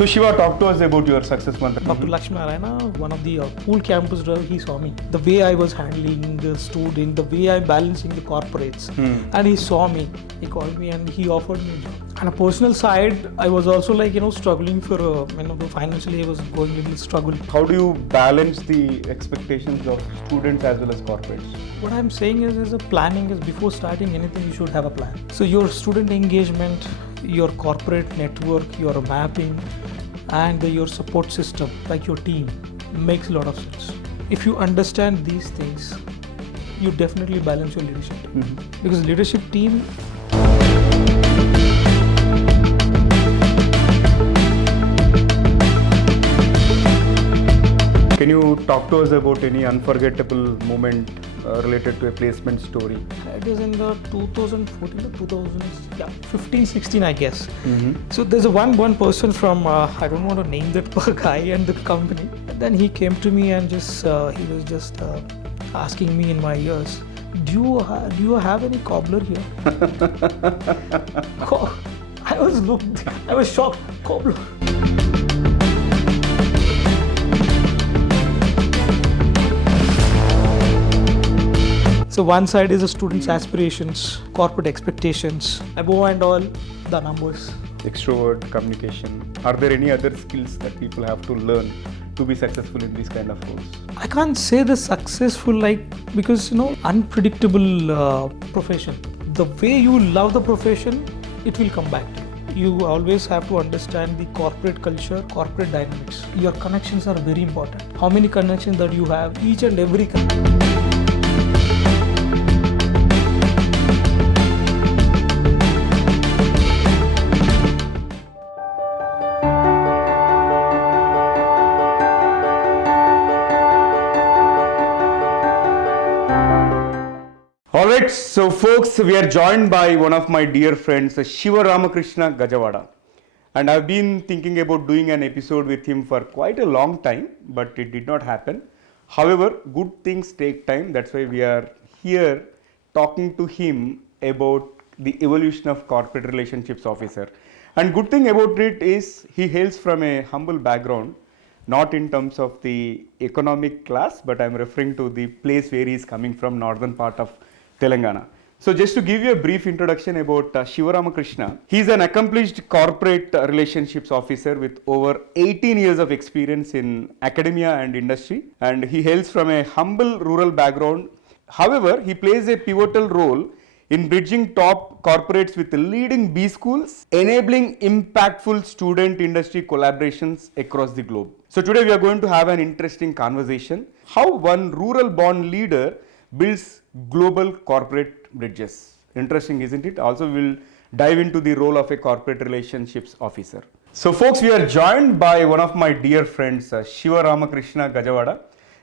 So Shiva, talk to us about your success mantra. Dr. Lakshminarayana, one of the pool campus driver, he saw me. The way I was handling the student, the way I'm balancing the corporates. And he saw me. He called me and he offered me a job. On a personal side, I was also struggling for, financially I was going a little struggle. How do you balance the expectations of students as well as corporates? What I'm saying is a planning is before starting anything, you should have a plan. So your student engagement, your corporate network, your mapping, and your support system, like your team, makes a lot of sense. If you understand these things, you definitely balance your leadership. Because leadership team. Can you talk to us about any unforgettable moment related to a placement story? It is in the 2014 or 2015-16, I guess. So there's a one person from, I don't want to name that guy and the company. And then he came to me and he was just asking me in my ears, do you have any Cobbler here? I was shocked. Cobbler. So one side is the students' aspirations, corporate expectations, above and all, the numbers. Extrovert, communication. Are there any other skills that people have to learn to be successful in these kind of roles? I can't say the successful because unpredictable profession. The way you love the profession, it will come back to you. You always have to understand the corporate culture, corporate dynamics. Your connections are very important. How many connections that you have, each and every connection. Alright, so folks, we are joined by one of my dear friends, Shivaramakrishna Gajawada. And I've been thinking about doing an episode with him for quite a long time, but it did not happen. However, good things take time. That's why we are here talking to him about the evolution of corporate relationships officer. And good thing about it is he hails from a humble background, not in terms of the economic class, but I'm referring to the place where he is coming from, northern part of Telangana. So just to give you a brief introduction about Shivaramakrishna, he is an accomplished corporate relationships officer with over 18 years of experience in academia and industry, and he hails from a humble rural background. However, he plays a pivotal role in bridging top corporates with leading B schools, enabling impactful student industry collaborations across the globe. So today we are going to have an interesting conversation, how one rural born leader builds global corporate bridges. Interesting, isn't it? Also, we'll dive into the role of a corporate relationships officer. So folks, we are joined by one of my dear friends, Shivaramakrishna Gajawada.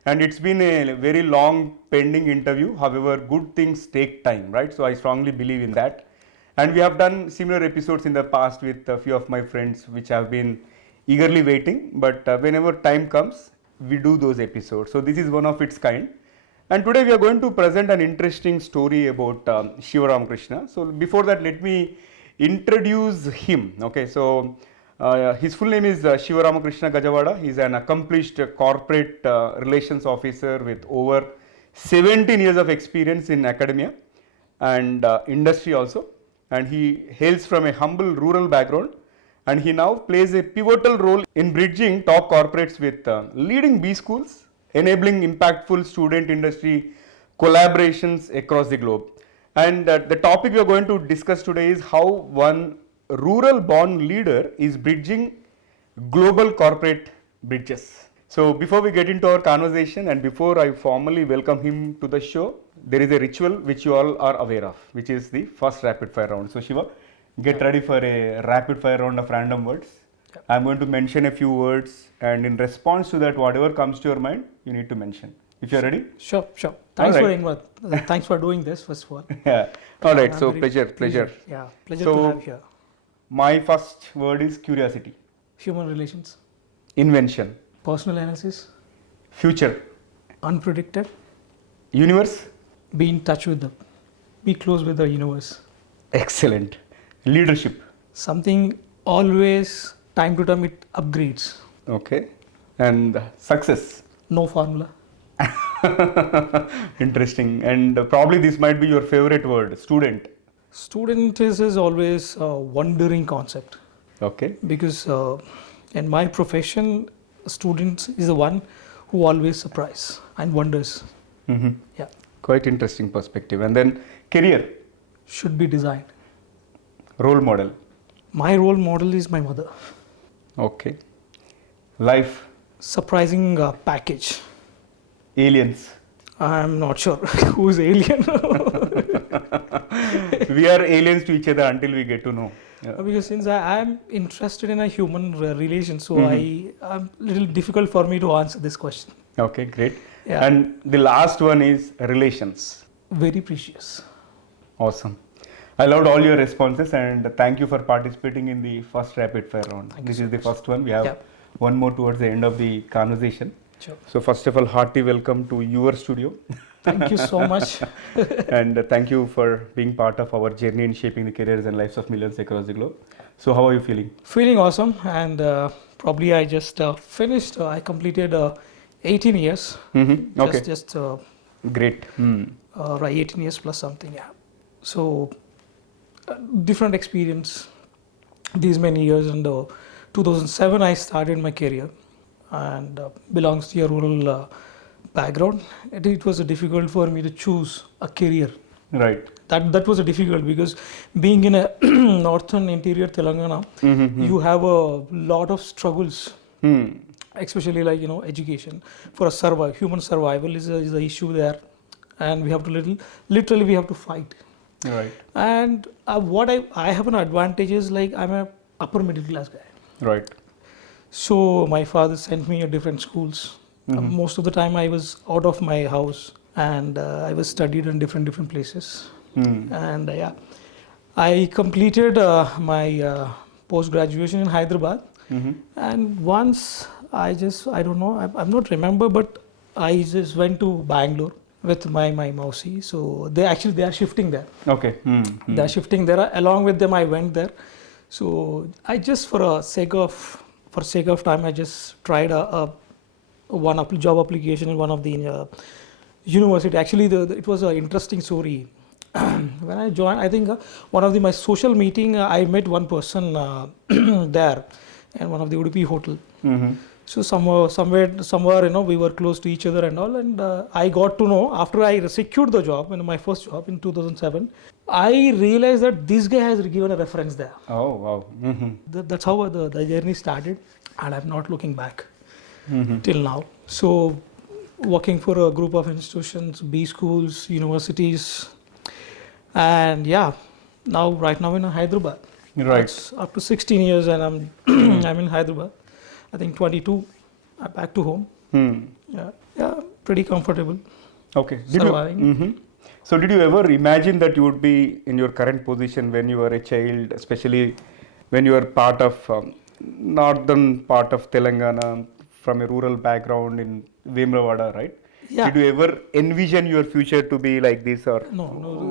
And it's been a very long pending interview. However, good things take time, right? So I strongly believe in that. And we have done similar episodes in the past with a few of my friends, which have been eagerly waiting. But whenever time comes, we do those episodes. So this is one of its kind. And today we are going to present an interesting story about Shivaramakrishna. So before that, let me introduce him. Okay, so his full name is Shivaramakrishna Gajawada. He is an accomplished corporate relations officer with over 17 years of experience in academia and industry also. And he hails from a humble rural background. And he now plays a pivotal role in bridging top corporates with leading B schools, enabling impactful student industry collaborations across the globe. And the topic we are going to discuss today is how one rural born leader is bridging global corporate bridges. So before we get into our conversation and before I formally welcome him to the show, there is a ritual which you all are aware of, which is the first rapid fire round. So Shiva, get ready for a rapid fire round of random words. I'm going to mention a few words, and in response to that, whatever comes to your mind, you need to mention. If you're ready? Sure. Thanks Thanks for doing this, first of all. Yeah. All right. So pleasure. Yeah, pleasure to have here. My first word is curiosity. Human relations. Invention. Personal analysis. Future. Unpredicted. Universe. Be in touch with be close with the universe. Excellent. Leadership. Something always time to time it upgrades. Okay. And success. No formula. Interesting. And probably this might be your favorite word, student. Student is always a wondering concept, Okay. because in my profession, student is the one who always surprise and wonders. Mm-hmm. Yeah, Quite interesting perspective. And then career, should be designed. role model. My role model is my mother. Okay. Life, Surprising package. aliens. I'm not sure who's alien. We are aliens to each other until we get to know. Yeah. Because since I am interested in a human relation, so Mhm. I'm little difficult for me to answer this question. Okay, great. Yeah. And the last one is relations. Very precious. Awesome. I loved all your responses and thank you for participating in the first rapid fire round. Thank you This so is the much. first one. We have Yeah. one more towards the end of the conversation. Sure. So first of all, hearty welcome to your studio. Thank you so much. And thank you for being part of our journey in shaping the careers and lives of millions across the globe. So how are you feeling? Feeling awesome, and probably I just finished. I completed 18 years. Mm-hmm. Okay. Just Great. right, 18 years plus something. Yeah. So different experience these many years. And 2007 I started my career, and belongs to a rural background. It was difficult for me to choose a career. Right. That was difficult, because being in a northern interior Telangana, Mm-hmm. you have a lot of struggles, Hmm. especially like education for a human survival is the issue there, and we have to literally we have to fight. Right. And what I have an advantage is, like, I'm a upper middle class guy, Right. so my father sent me to different schools. Mhm. Most of the time I was out of my house, and I was studied in different places. Hmm. And yeah, I completed my post graduation in Hyderabad. Mm-hmm. And once I don't know, I'm not remember, but I just went to Bangalore with my mausi. So they are shifting there. Okay. Mm-hmm. They're shifting there. Along with them, I went there. So I just, for sake of time, I just tried one job application in one of the university. Actually, it was an interesting story. When I joined, I think one of my social meeting, I met one person there, in one of the Udupi hotel. Mm-hmm. So somewhere, we were close to each other and all. And I got to know, after I secured the job, my first job in 2007, I realized that this guy has given a reference there. Oh, wow. Mm-hmm. That's how the journey started, and I'm not looking back Mm-hmm. till now. So working for a group of institutions, B schools, universities, and yeah, right now in Hyderabad. Right. It's up to 16 years, and I'm I'm in Hyderabad. I think 22. I'm back to home. Hmm. Yeah, pretty comfortable. Okay. Surviving. Mm-hmm. So did you ever imagine that you would be in your current position when you were a child, especially when you were part of northern part of Telangana, from a rural background in Vemravada, right? Yeah. Did you ever envision your future to be like this, or No.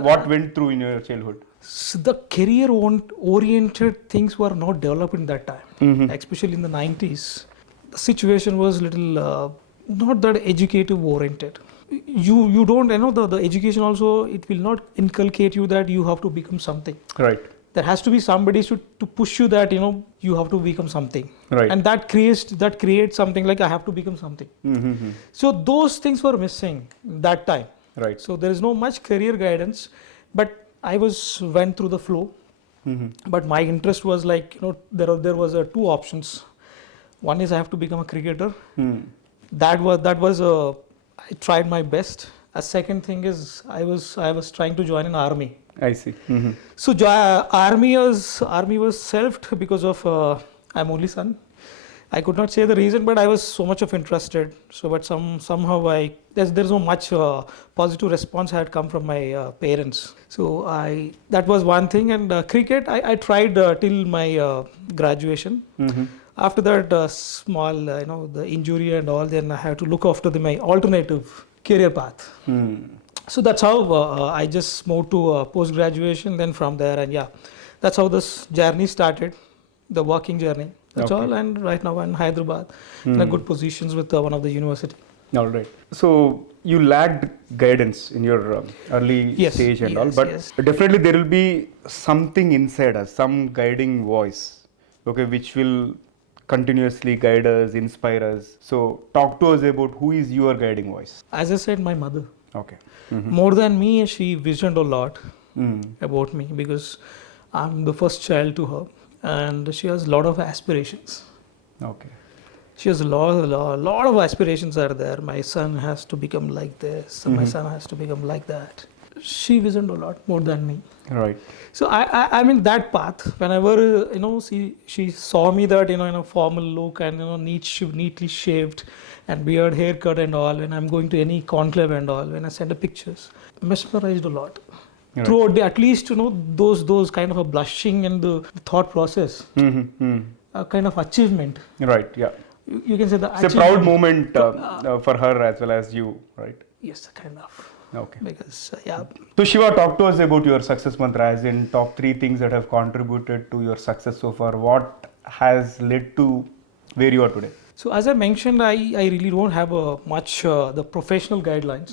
what went through in your childhood? So the career-oriented things were not developed in that time, Mm-hmm. especially in the 90s. The situation was little not that educative-oriented. You don't, the education also, it will not inculcate you that you have to become something. Right. There has to be somebody to push you that you have to become something. Right. And that creates something like I have to become something. Mm-hmm. So those things were missing that time. Right. So there is no much career guidance, but I went through the flow. Mm-hmm. But my interest was like, there was two options. One is I have to become a cricketer. Hmm. That was I tried my best. A second thing is I was trying to join an army. I see. Mm-hmm. So army was shelved because of I'm only son. I could not say the reason, but I was so much of interested. So, but somehow there's no much positive response had come from my parents. So that was one thing. And cricket I tried till my graduation. Mm-hmm. After that small the injury and all, then I had to look after my alternative career path. Hmm. So that's how I just moved to post graduation. Then from there, and yeah, that's how this journey started, the working journey. That's Okay. all. And right now I'm in Hyderabad in a good positions with one of the university. All right. So you lacked guidance in your early Yes, stage and all, yes, but yes. definitely there will be something inside us, some guiding voice, okay, which will continuously guide us, inspire us. So talk to us about who is your guiding voice. As I said, my mother. Okay. More than me, she visioned a lot Mm. about me because I'm the first child to her, and she has a lot of aspirations. Okay. She has a lot of aspirations are there. My son has to become like this. My son has to become like that. She visioned a lot more than me. Right. So I'm in that path. Whenever she saw me that in a formal look and neatly shaved, and beard, haircut and all. When I'm going to any conclave and all, when I send the pictures, mesmerized a lot. Right. Throughout the, at least those kind of a blushing and the thought process, a kind of achievement. Right. Yeah. You can say the It's a proud moment for her as well as you, right? Yes, kind of. Okay. Because yeah. So Shiva, talk to us about your success mantra, as in top 3 things that have contributed to your success so far. What has led to where you are today? So as I mentioned, I really don't have much the professional guidelines.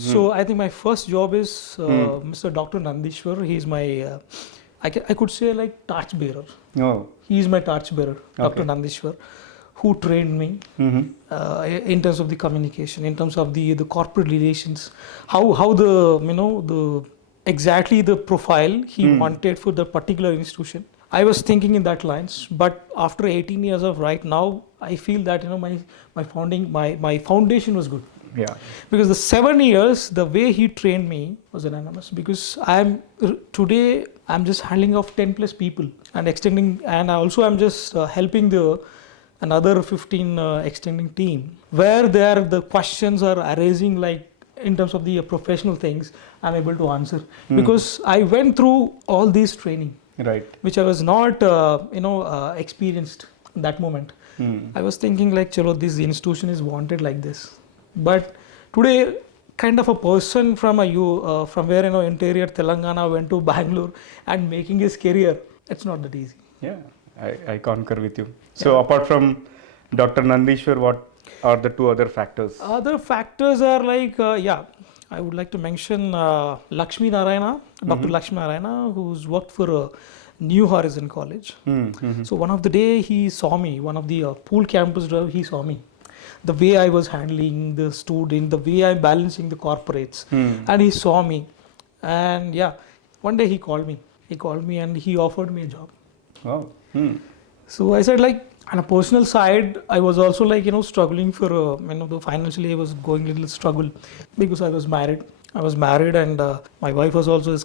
So I think my first job is Mr. Dr. Nandishwar. He's my I could say like torch bearer. Oh. He is my torch bearer, Dr. Okay. Nandishwar, who trained me in terms of the communication, in terms of the corporate relations, how the exactly the profile he wanted for the particular institution. I was thinking in that lines, but after 18 years of right now, I feel that my foundation was good. Yeah. Because the 7 years, the way he trained me was anonymous. Because today I'm just handling of 10 plus people and extending, and also I'm just helping another 15 extending team, where the questions are arising like in terms of the professional things, I'm able to answer because I went through all these training, Right. which I was not experienced in that moment. I was thinking like, chalo, this institution is wanted like this. But today, kind of a person from where interior Telangana went to Bangalore and making his career, it's not that easy. Yeah, I concur with you. So apart from Dr. Nandishwar, what are the 2 other factors? Other factors are like, I would like to mention Lakshmi Narayana, Dr. Lakshmi Narayana, who's worked for New Horizon College. So one of the day he saw me, one of the pool campus drive, he saw me. The way I was handling the student, the way I'm balancing the corporates, and he saw me. And one day he called me. He called me and he offered me a job. Wow. So I said like, on a personal side, I was also like, struggling for, financially I was going a little struggle because I was married. And my wife was also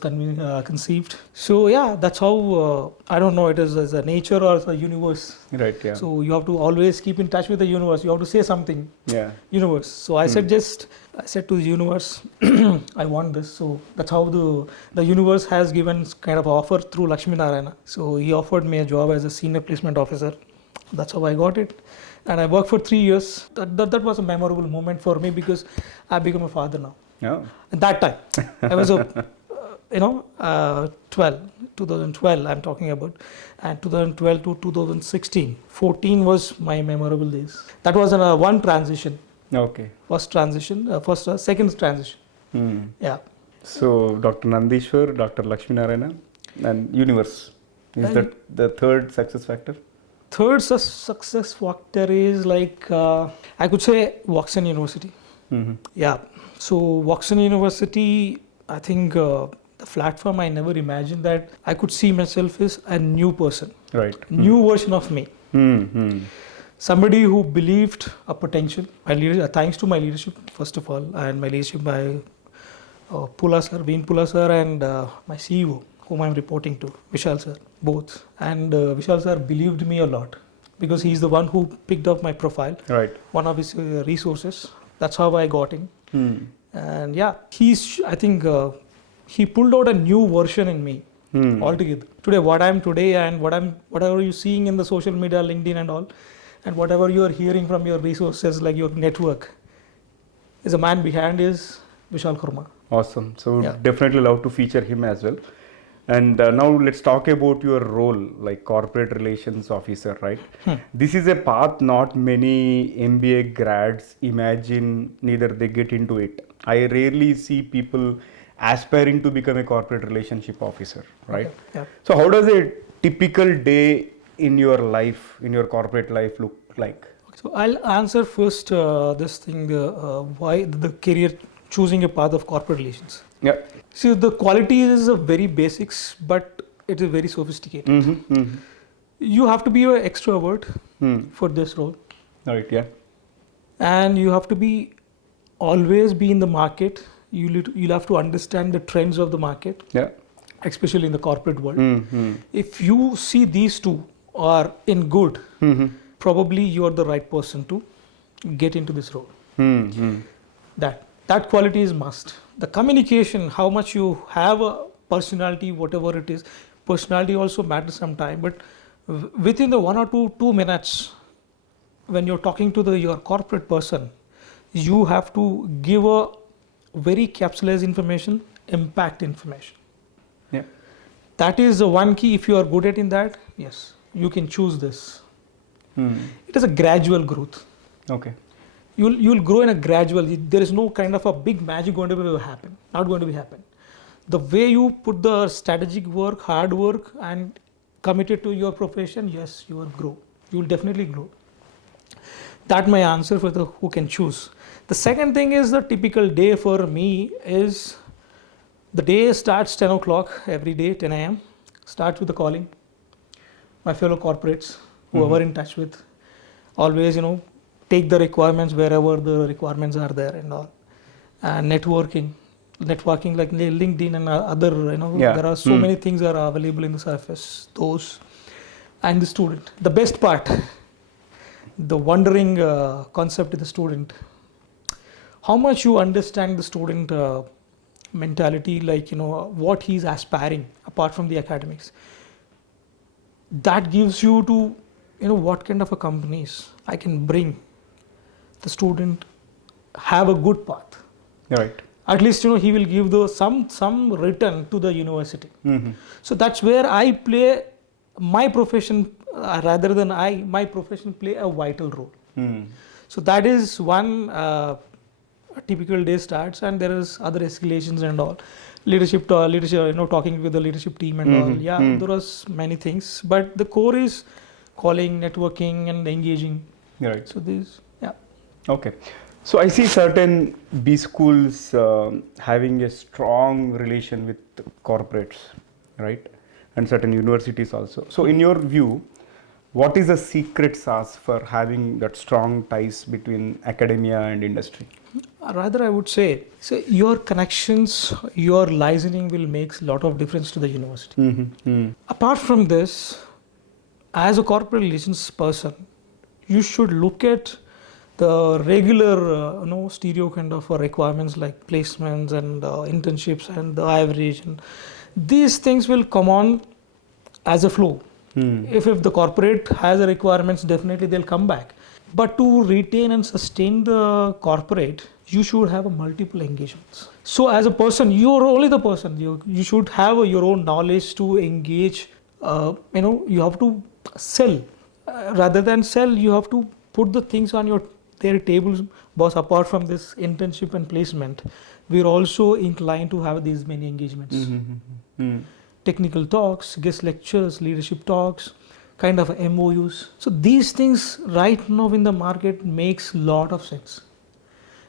conceived. So that's how, I don't know, it is as a nature or as a universe. Right, yeah. So you have to always keep in touch with the universe. You have to say something. Yeah. Universe. So I said to the universe, I want this. So that's how the universe has given kind of offer through Lakshmi Narayana. So he offered me a job as a senior placement officer. That's how I got it. And I worked for 3 years. That was a memorable moment for me because I become a father now. Yeah. At that time, I was 2012 I'm talking about, and 2012 to 2016. 14 was my memorable days. That was one transition. Okay. Second transition. Yeah. So Dr. Nandishwar, Dr. Lakshmi Narayana, and universe. Is that the third success factor? Third success factor is like, I could say Woxen University. Yeah. So Woxen University, I think the platform, I never imagined that I could see myself as a new person. Right. New version of me. Somebody who believed a potential. Thanks to my leadership, first of all, and my leadership by Veen Pula sir, and my CEO, whom I'm reporting to, Vishal sir, both. And Vishal sir believed me a lot because he's the one who picked up my profile. Right. One of his resources. That's how I got in. And I think he pulled out a new version in me altogether. Today, what I am today, and whatever you're seeing in the social media, LinkedIn and all, and whatever you are hearing from your resources like your network, is a man behind is Vishal Kurma. Awesome. So definitely love to feature him as well. And now let's talk about your role, like corporate relations officer, right? This is a path not many MBA grads imagine, neither they get into it. I rarely see people aspiring to become a corporate relationship officer, right? Okay. Yeah. So how does a typical day in your life, in your corporate life look like? So I'll answer first this thing, why the career choosing a path of corporate relations. Yeah. See, the quality is a very basics, but it is very sophisticated. You have to be an extrovert for this role, Right, yeah. and you have to be always be in the market. You'll have to understand the trends of the market, Yeah. especially in the corporate world. If you see these two are in good, probably you are the right person to get into this role. That quality is must. The communication, how much you have a personality, whatever it is, personality also matters sometime. But within the 1 or 2 minutes, when you're talking to your corporate person, you have to give a very capsulized information, impact information. Yeah. That is the one key. If you are good at in that, yes, you can choose this. It is a gradual growth. Okay. You'll grow in a gradual. There is no kind of a big magic going to be happen. Not going to be happen. The way you put the strategic work, hard work, and committed to your profession, yes, you will grow. You will definitely grow. That my answer for the who can choose. The second thing is the typical day for me is the day starts 10 o'clock every day, 10 a.m. Starts with the calling. My fellow corporates, whoever in touch with, always, take the requirements wherever the requirements are there and all. And networking like LinkedIn and other, there are so many things are available in the surface. Those and the student. The best part, the wondering concept of the student. How much you understand the student mentality, like, what he's aspiring apart from the academics. That gives you to, what kind of a companies I can bring the student have a good path. Right. At least, he will give some return to the university. So that's where I play my profession rather than my profession play a vital role. So that is one a typical day starts, and there is other escalations and all. Leadership, talking with the leadership team and all. Yeah, there are many things, but the core is calling, networking, and engaging. Right. So this, yeah. Okay. So I see certain B schools having a strong relation with corporates, right? And certain universities also. So in your view, what is the secret sauce for having that strong ties between academia and industry? Rather, I would say, your connections, your licensing will make a lot of difference to the university. Apart from this, as a corporate relations person, you should look at the regular, stereo kind of requirements like placements and internships and the average. And these things will come on as a flow. If the corporate has the requirements, definitely they'll come back. But to retain and sustain the corporate, you should have multiple engagements. So as a person, you're only the person. You should have your own knowledge to engage. You have to sell. Rather than sell, you have to put the things on their tables. Boss, apart from this internship and placement, we're also inclined to have these many engagements. Technical talks, guest lectures, leadership talks, kind of MOUs. So these things right now in the market makes a lot of sense.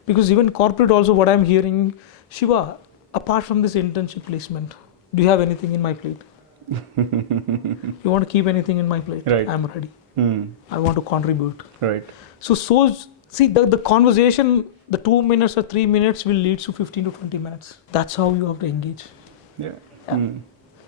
Because even corporate also, what I'm hearing, Shiva, apart from this internship placement, do you have anything in my plate? You want to keep anything in my plate? Right. I'm ready. I want to contribute. Right. So see, the conversation, the 2 minutes or 3 minutes will lead to 15 to 20 minutes. That's how you have to engage. Yeah.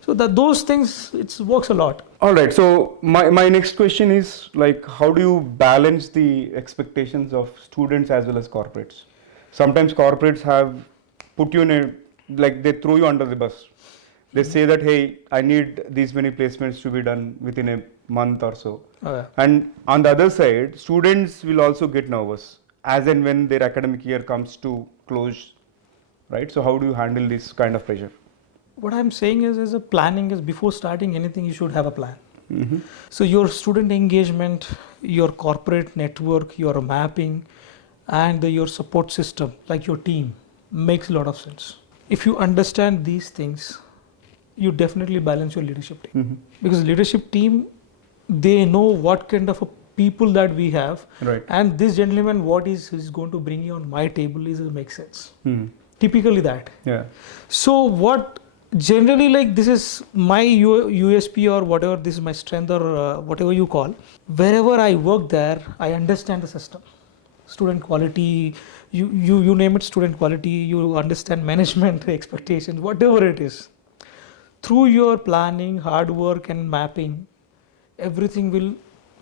So those things, it works a lot. All right. So my next question is, like, how do you balance the expectations of students as well as corporates? Sometimes corporates have put you in they throw you under the bus. They say that, hey, I need these many placements to be done within a month or so. And on the other side, students will also get nervous as and when their academic year comes to close, right? So how do you handle this kind of pressure? What I'm saying is a planning is before starting anything, you should have a plan. So your student engagement, your corporate network, your mapping, and your support system, like your team, makes a lot of sense. If you understand these things, you definitely balance your leadership team. Because leadership team, they know what kind of a people that we have, Right. and this gentleman, what is going to bring you on my table is makes sense. Typically that. Yeah. So what generally, like, this is my USP or whatever, this is my strength or whatever you call. Wherever I work there, I understand the system. Student quality, you name it, student quality, you understand management expectations, whatever it is. Through your planning, hard work and mapping, everything will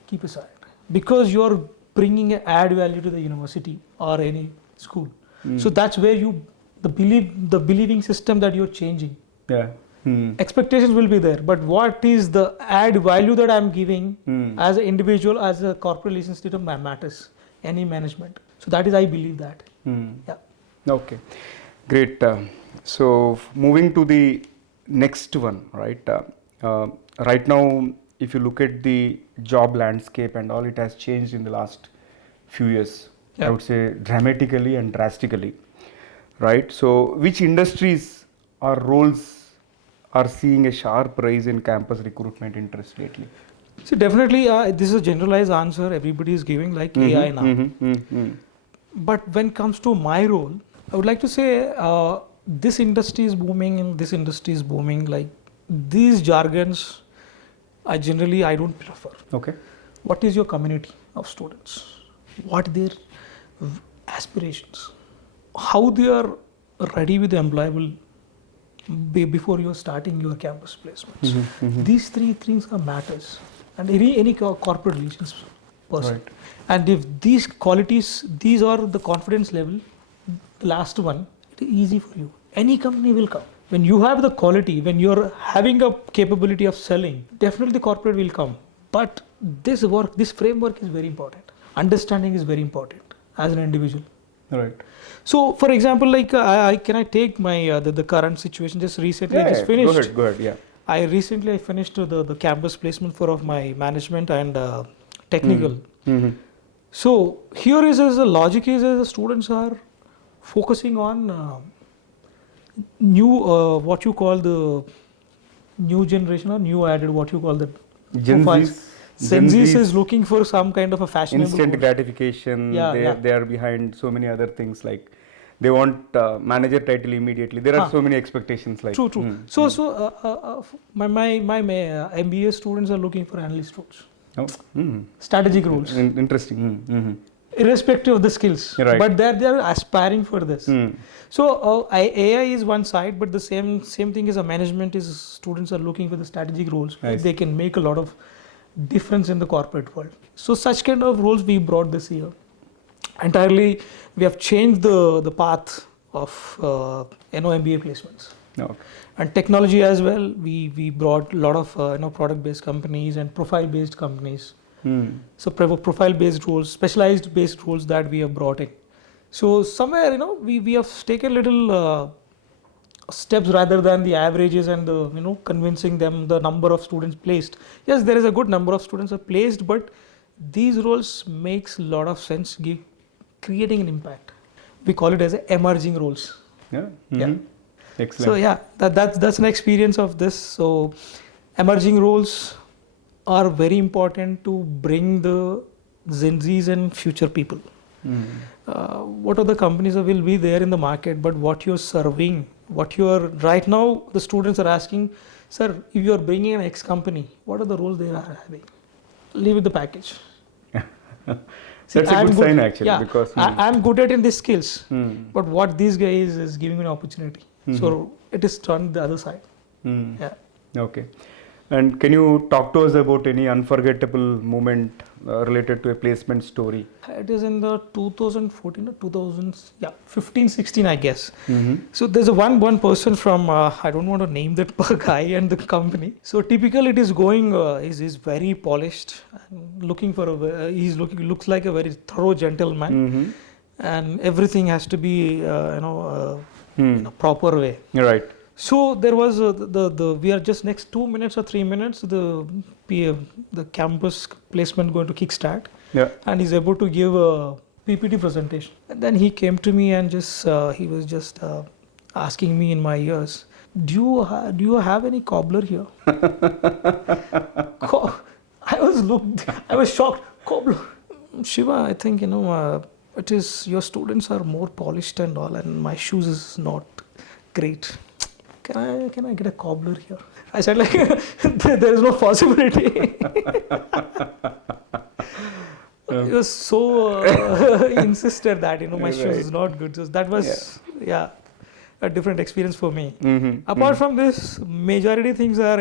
keep aside. Because you're bringing an add value to the university or any school. So that's where the believing system that you're changing. Yeah. Expectations will be there, but what is the add value that I'm giving as an individual, as a corporate relations system matters. Any management. So that is, I believe that. Yeah. Okay. Great. So moving to the next one, right? Right now, if you look at the job landscape and all, it has changed in the last few years. Yeah. I would say dramatically and drastically, right? So which industries or roles are seeing a sharp rise in campus recruitment interest lately? See, definitely, this is a generalized answer everybody is giving, like AI now. But when it comes to my role, I would like to say this industry is booming and this industry is booming. Like these jargons, I don't prefer. Okay. What is your community of students? What their aspirations? How they are ready with the employable before you're starting your campus placements. These three things are matters. And any corporate relations person. Right. And if these qualities, these are the confidence level, the last one, it is easy for you. Any company will come. When you have the quality, when you're having a capability of selling, definitely the corporate will come. But this framework is very important. Understanding is very important as an individual. Right. So, for example, like can I take my the current situation? Just recently, I just finished. Go ahead. Yeah. I recently finished the campus placement for of my management and technical. So here is the logic is the students are focusing on new what you call the new generation or new added what you call the Gen profiles. Zs. Gen Zs is looking for some kind of a fashionable Instant course. gratification. They are behind so many other things, like they want manager title immediately. There are so many expectations. Like True. So my MBA students are looking for analyst roles. Strategic roles. Interesting. Irrespective of the skills, Right. but they're aspiring for this. So AI is one side, but the same thing as a management is students are looking for the strategic roles where Nice. they can make a lot of difference in the corporate world. So such kind of roles we brought this year. Entirely, we have changed the path of MBA placements. Okay. And technology as well. We brought a lot of product-based companies and profile-based companies. So profile-based roles, specialized-based roles that we have brought in. So somewhere we have taken little steps rather than the averages and the convincing them the number of students placed. Yes, there is a good number of students are placed, but these roles makes a lot of sense, creating an impact. We call it as emerging roles. Yeah. Excellent. So yeah, that's an experience of this. So emerging roles are very important to bring the Gen Zs and future people. What other companies will be there in the market, but what you're serving, right now the students are asking, sir, if you're bringing an X company, what are the roles they are having? Leave with the package. See, that's a good sign actually, because I'm good at in these skills, but what these guys is giving me an opportunity. So it is turned the other side. Yeah. Okay. And can you talk to us about any unforgettable moment related to a placement story? It is in the 2014 or 15, 16, I guess. So there's one person from, I don't want to name that guy and the company. So typically it is going, is very polished, and looking for looks like a very thorough gentleman, and everything has to be, in a proper way. Right. So there was the we are just next 2 minutes or 3 minutes the campus placement going to kickstart, Yeah. and he's able to give a PPT presentation. And then he came to me and just he was just asking me in my ears, do you have any cobbler here? I was shocked. Cobbler, Shiva, I think it is your students are more polished and all, and my shoes is not great. Can I get a cobbler here? I said like there is no possibility. He was so insisted that my shoes is not good. So that was a different experience for me. Apart from this, majority things are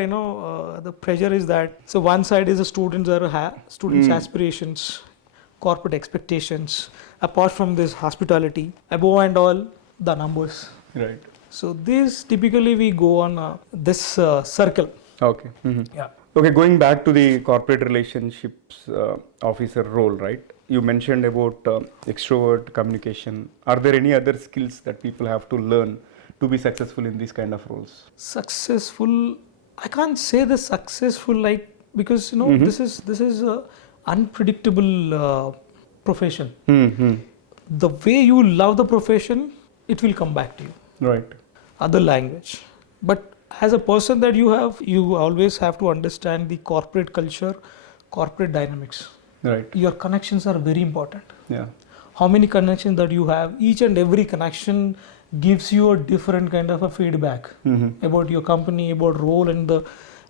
the pressure is that, so one side is the students aspirations, corporate expectations. Apart from this, hospitality, above and all the numbers. Right. So this typically we go on this circle. Okay. Yeah. Okay, going back to the corporate relationships officer role, right? You mentioned about extrovert communication. Are there any other skills that people have to learn to be successful in these kind of roles? Successful, I can't say the successful because this is a unpredictable profession. The way you love the profession, it will come back to you. Right. Other language, but as a person that you always have to understand the corporate culture, corporate dynamics. Right. Your connections are very important. Yeah. How many connections that you have, each and every connection gives you a different kind of a feedback about your company, about role, and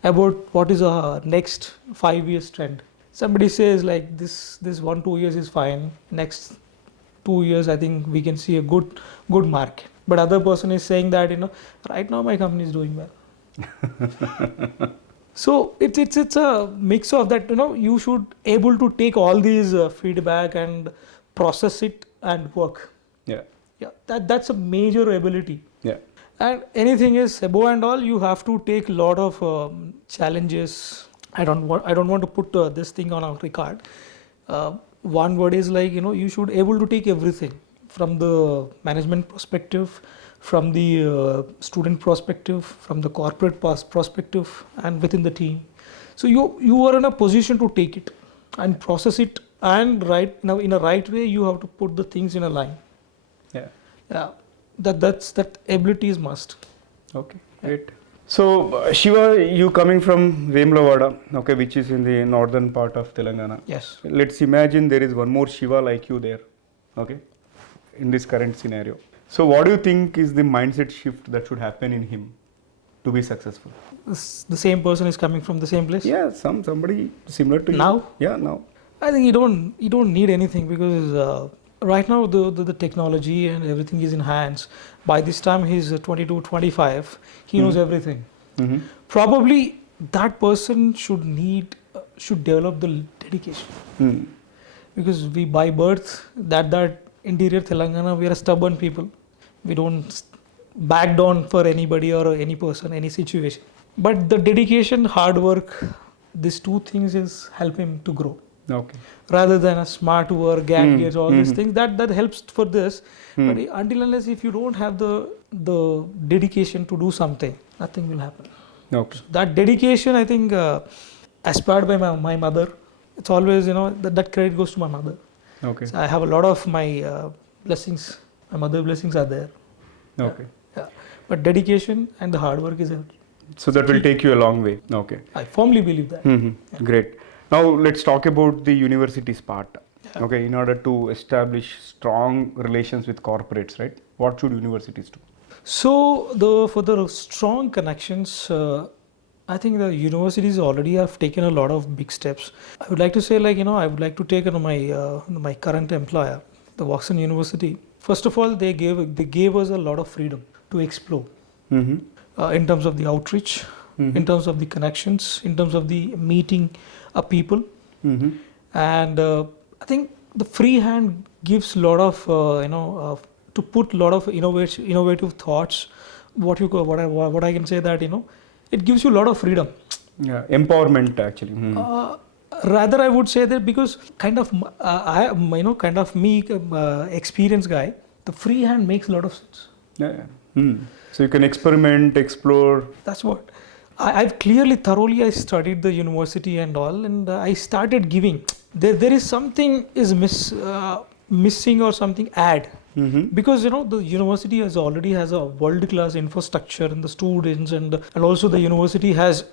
about what is a next 5 years trend. Somebody says like this 1-2 years is fine, next 2 years I think we can see a good market. But other person is saying that right now my company is doing well. So it's a mix of that. You should able to take all these feedback and process it and work. Yeah. Yeah, that's a major ability. Yeah. And anything is above and all, you have to take a lot of challenges. I don't want to put this thing on a record. One word is like you should able to take everything. From the management perspective, from the student perspective, from the corporate perspective, and within the team. So you are in a position to take it and process it, and in a right way you have to put the things in a line. Yeah. Yeah. That ability is must. Okay. Great. So Shiva, you coming from Vemulavada, okay, which is in the northern part of Telangana. Yes. Let's imagine there is one more Shiva like you there, okay, in this current scenario. So what do you think is the mindset shift that should happen in him to be successful? The same person is coming from the same place. Yeah, somebody similar to you. Now? Yeah, now. I think you don't need anything, because right now the technology and everything is in hands. By this time he's 22, 25. He knows everything. Probably that person should develop the dedication. Because we by birth that interior Telangana, we are stubborn people. We don't back down for anybody or any person, any situation. But the dedication, hard work, these two things is help him to grow. Okay. Rather than a smart work, gadgets, all these things, that helps for this. But until unless if you don't have the dedication to do something, nothing will happen. Okay. So that dedication, I think, aspired by my mother. It's always, that credit goes to my mother. Okay. So I have a lot of my blessings. My mother blessings are there. Okay. Yeah. But dedication and the hard work is there. So that will take you a long way. Okay. I firmly believe that. Great. Now let's talk about the universities part. Yeah. Okay. In order to establish strong relations with corporates, right? What should universities do? So for the strong connections, I think the universities already have taken a lot of big steps. I would like to say, I would like to take my current employer, the Watson University. First of all, they gave us a lot of freedom to explore in terms of the outreach, in terms of the connections, in terms of the meeting people, and I think the free hand gives a lot of to put a lot of innovative thoughts. What I can say that it gives you a lot of freedom. Yeah, empowerment actually. Rather, I would say that because kind of me, experienced guy, the free hand makes a lot of sense. So you can experiment, explore. That's what I've clearly, thoroughly, I studied the university and all, and I started giving. There is something is missing or something add. Because the university already has a world-class infrastructure and the students and also the university has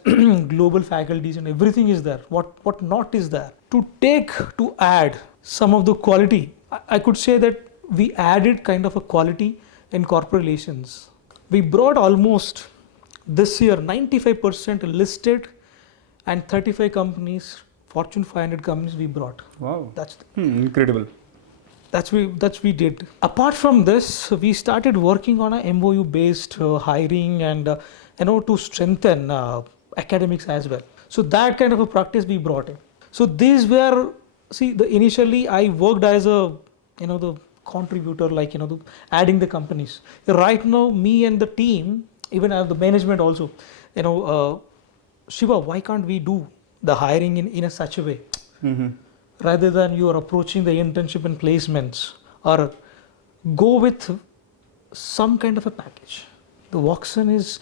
global faculties and everything is there. What not is there? To add some of the quality, I could say that we added kind of a quality in corporate relations. We brought almost this year 95% listed and 35 companies, Fortune 500 companies we brought. Wow. That's incredible. That's we did. Apart from this, we started working on a MOU based hiring and to strengthen academics as well. So that kind of a practice we brought in. So these were initially I worked as a the contributor, like adding the companies. Right now, me and the team, even the management also, Shiva, why can't we do the hiring in a such a way? Rather than you are approaching the internship and placements, or go with some kind of a package. The Voxen is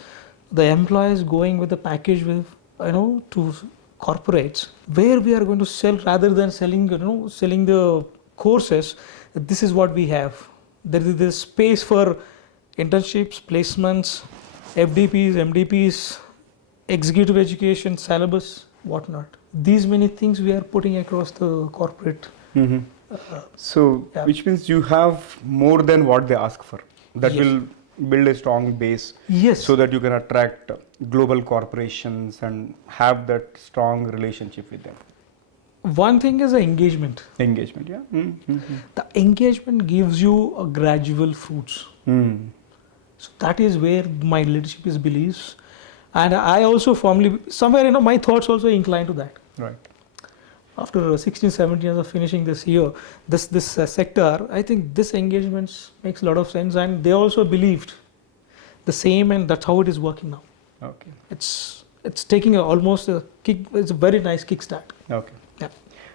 the employees going with a package with to corporates where we are going to sell rather than selling the courses. This is what we have. There is this space for internships, placements, FDPs, MDPs, executive education, syllabus, whatnot. These many things we are putting across the corporate. Which means you have more than what they ask for. That will build a strong base. Yes. So that you can attract global corporations and have that strong relationship with them. One thing is the engagement. Engagement, yeah. The engagement gives you a gradual fruits. So that is where my leadership is believes. And I also firmly, somewhere, my thoughts also incline to that. Right. After 16, 17 years of finishing this year, this sector, I think this engagement makes a lot of sense. And they also believed the same, and that's how it is working now. Okay. It's taking almost a kick, it's a very nice kickstart. Okay. Yeah.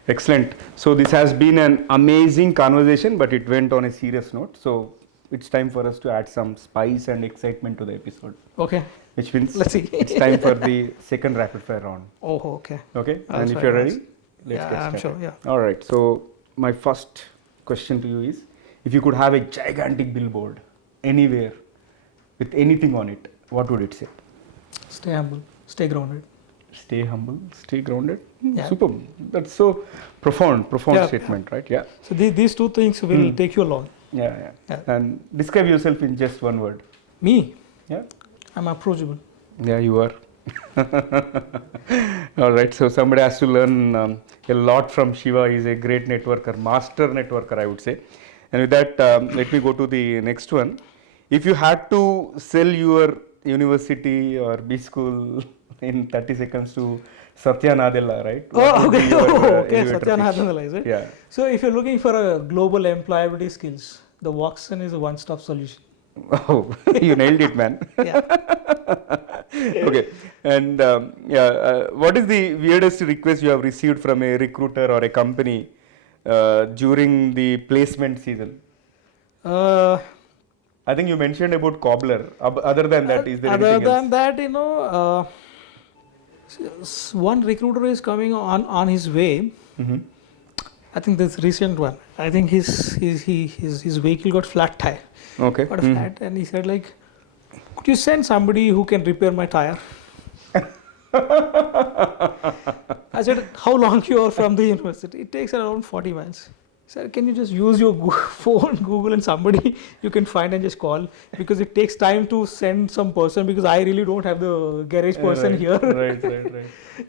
Excellent. So this has been an amazing conversation, but it went on a serious note. So it's time for us to add some spice and excitement to the episode. Okay. Which means let's see. It's time for the second rapid fire round. Oh, okay. Okay. That's and if you're ready, let's get started. I'm sure. Yeah. All right. So my first question to you is, if you could have a gigantic billboard anywhere with anything on it, what would it say? Stay humble. Stay grounded. Stay humble. Stay grounded. Yeah. Super. That's so profound statement, right? Yeah. So these two things will take you along. Yeah. And describe yourself in just one word. Me? Yeah. I'm approachable. Yeah, you are. All right. So somebody has to learn a lot from Shiva. He's a great networker, master networker, I would say. And with that, let me go to the next one. If you had to sell your university or B school in 30 seconds to Satya Nadella, right? Oh, okay. Satya pitch? Nadella, is it? Yeah. So if you're looking for a global employability skills, the Voxen is a one-stop solution. Oh, you nailed it, man. Yeah. Okay. And what is the weirdest request you have received from a recruiter or a company during the placement season? I think you mentioned about Cobbler. Other than that, is there anything else? Other than that, one recruiter is coming on his way. I think this recent one. I think his vehicle got flat tire. Okay. Got a flat, and he said like, could you send somebody who can repair my tire? I said, how long you are from the university? It takes around 40 miles. He said, can you just use your phone, Google, and somebody you can find and just call, because it takes time to send some person, because I really don't have the garage person here. Right.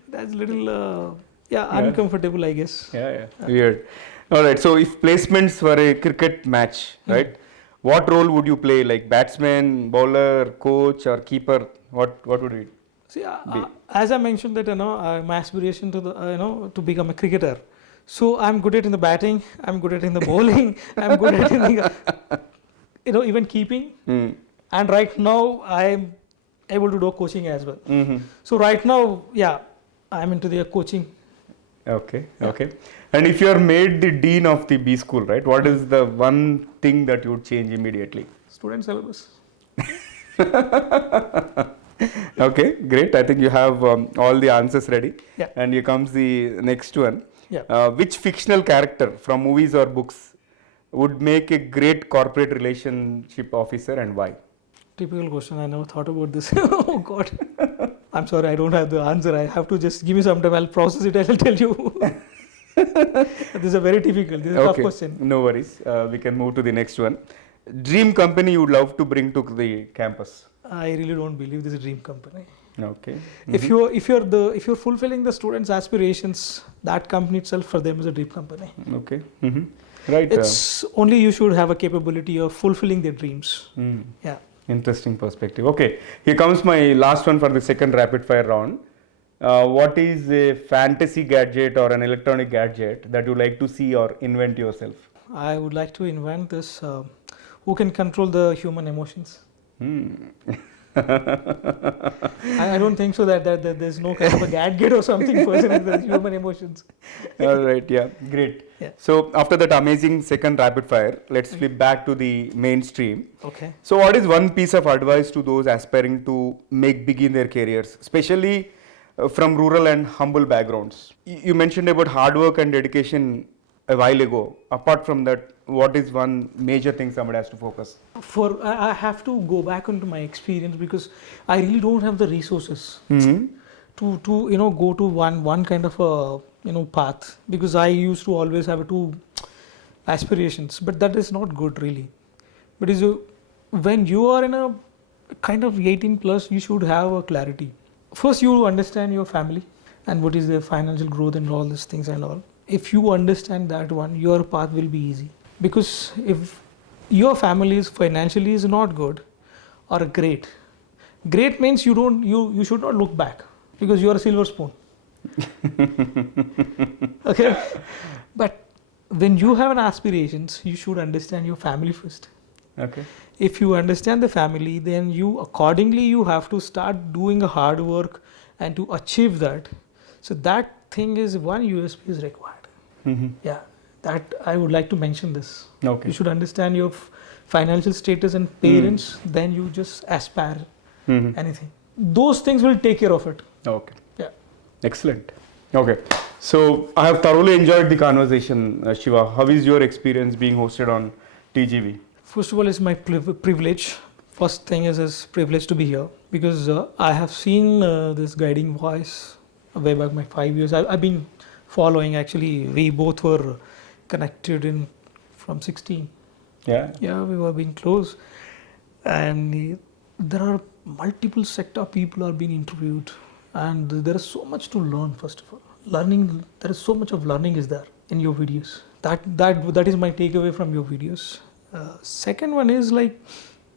That's a little uncomfortable, I guess. Yeah. Weird. All right. So if placements were a cricket match, right? What role would you play? Like batsman, bowler, coach, or keeper? What would it? See, as I mentioned that my aspiration to to become a cricketer. So I'm good at in the batting. I'm good at in the bowling. I'm good at in the, even keeping. And right now I'm able to do coaching as well. So right now, I'm into the coaching. Okay. And if you are made the dean of the B school, right? What is the one thing that you would change immediately? Student syllabus. Okay, great. I think you have all the answers ready. Yeah. And here comes the next one. Yeah. Which fictional character from movies or books would make a great corporate relationship officer and why? Typical question. I never thought about this. Oh God. I'm sorry, I don't have the answer. I have to just give me some time. I'll process it. I'll tell you. This is a very typical. This is a tough question. No worries. We can move to the next one. Dream company you would love to bring to the campus. I really don't believe this is a dream company. Okay. If you're fulfilling the students' aspirations, that company itself for them is a dream company. Okay. Right. It's only you should have a capability of fulfilling their dreams. Yeah. Interesting perspective. Okay, here comes my last one for the second rapid fire round. What is a fantasy gadget or an electronic gadget that you like to see or invent yourself? I would like to invent this who can control the human emotions. I don't think so that there's no kind of a gadget or something for the human emotions. All right, yeah, great. Yeah. So after that amazing second rapid fire, let's flip back to the mainstream. Okay. So what is one piece of advice to those aspiring to make big in their careers, especially from rural and humble backgrounds? You mentioned about hard work and dedication a while ago. Apart from that, what is one major thing somebody has to focus? I have to go back into my experience because I really don't have the resources to go to one kind of a path, because I used to always have two aspirations, but that is not good really. But when you are in a kind of 18 plus, you should have a clarity. First, you understand your family and what is their financial growth and all these things and all. If you understand that one, your path will be easy. Because if your family is financially is not good or great means you should not look back because you are a silver spoon. Okay, but when you have an aspirations, you should understand your family first. Okay. If you understand the family, then you accordingly you have to start doing a hard work and to achieve that. So that thing is one USP is required. Yeah, that I would like to mention this. Okay. You should understand your financial status and parents, then you just aspire anything. Those things will take care of it. Okay. Yeah. Excellent. Okay. So I have thoroughly enjoyed the conversation, Shiva. How is your experience being hosted on TGV? First of all, it's my privilege. First thing is privilege to be here because I have seen this guiding voice way back my 5 years. I've been following, actually. We both were connected from 16. Yeah. Yeah, we were being close, and there are multiple sector people are being interviewed, and there is so much to learn. First of all, there is so much of learning is there in your videos. That is my takeaway from your videos. Second one is like,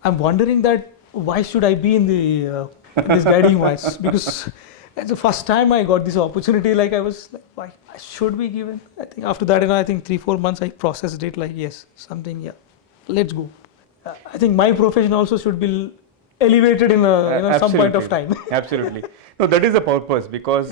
I'm wondering that why should I be in this guiding voice, because it's the first time I got this opportunity. Like I was like, why I should be given. I think after that, I think 3-4 months I processed it. Like yes, something. Yeah, let's go. I think my profession also should be elevated in some point of time. Absolutely. No, that is the purpose, because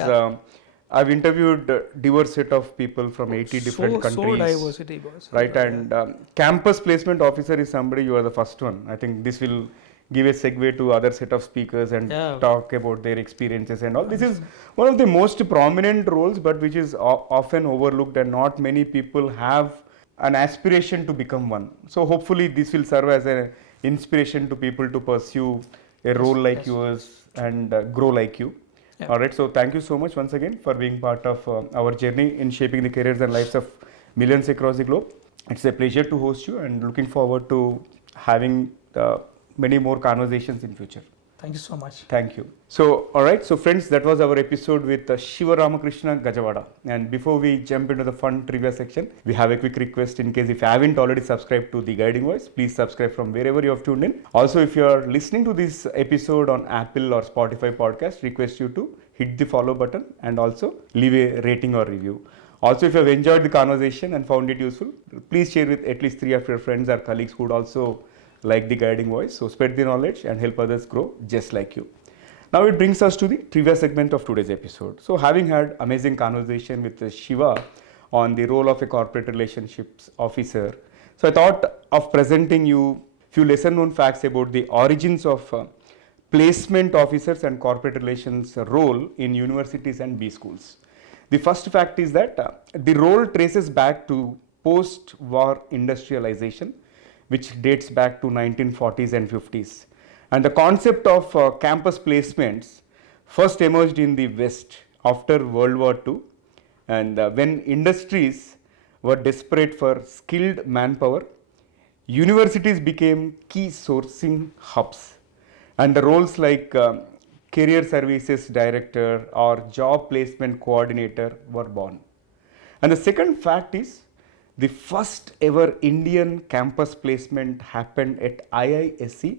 I've interviewed diverse set of people from 80 different countries. So diversity was. Right, and campus placement officer is somebody, you are the first one. I think this will give a segue to other set of speakers and talk about their experiences and all. This is one of the most prominent roles, but which is often overlooked, and not many people have an aspiration to become one. So hopefully this will serve as an inspiration to people to pursue a role like yours and grow like you. Yeah. All right, so thank you so much once again for being part of our journey in shaping the careers and lives of millions across the globe. It's a pleasure to host you, and looking forward to having many more conversations in future. Thank you so much. Thank you. So, all right, so friends, that was our episode with Shivaramakrishna Gajawada. And before we jump into the fun trivia section, we have a quick request. In case if you haven't already subscribed to The Guiding Voice, please subscribe from wherever you have tuned in. Also, if you are listening to this episode on Apple or Spotify podcast, request you to hit the follow button and also leave a rating or review. Also, if you have enjoyed the conversation and found it useful, please share with at least 3 of your friends or colleagues who would also like The Guiding Voice. So spread the knowledge and help others grow just like you. Now it brings us to the trivia segment of today's episode. So having had amazing conversation with Shiva on the role of a corporate relationships officer, so I thought of presenting you few lesser known facts about the origins of placement officers and corporate relations role in universities and B schools. The first fact is that the role traces back to post-war industrialization, which dates back to 1940s and 50s. And the concept of campus placements first emerged in the West after World War II, and when industries were desperate for skilled manpower, universities became key sourcing hubs, and the roles like career services director or job placement coordinator were born. And the second fact is the first ever Indian campus placement happened at IISc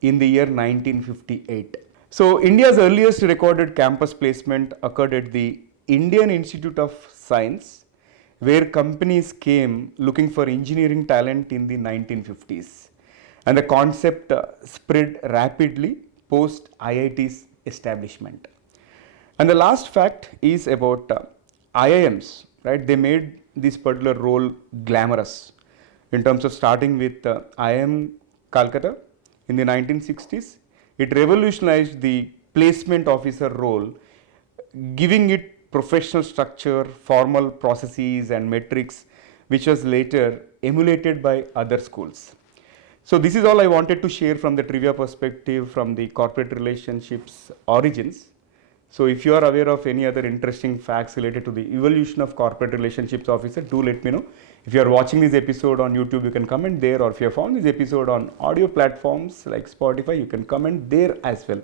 in the year 1958. So India's earliest recorded campus placement occurred at the Indian Institute of Science, where companies came looking for engineering talent in the 1950s. And the concept spread rapidly post IIT's establishment. And the last fact is about IIMs, right? They made this particular role glamorous in terms of starting with IIM Calcutta in the 1960s. It revolutionized the placement officer role, giving it professional structure, formal processes and metrics, which was later emulated by other schools. So this is all I wanted to share from the trivia perspective from the corporate relationships origins. So if you are aware of any other interesting facts related to the evolution of corporate relationships officer, do let me know. If you are watching this episode on YouTube, you can comment there, or if you have found this episode on audio platforms like Spotify, you can comment there as well.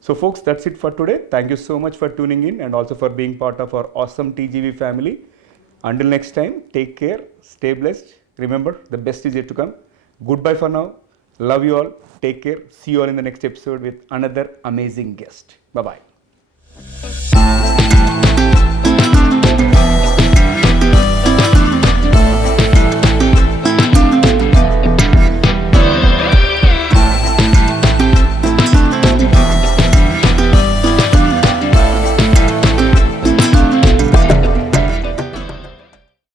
So folks, that's it for today. Thank you so much for tuning in and also for being part of our awesome TGV family. Until next time, take care, stay blessed. Remember, the best is yet to come. Goodbye for now. Love you all. Take care. See you all in the next episode with another amazing guest. Bye-bye.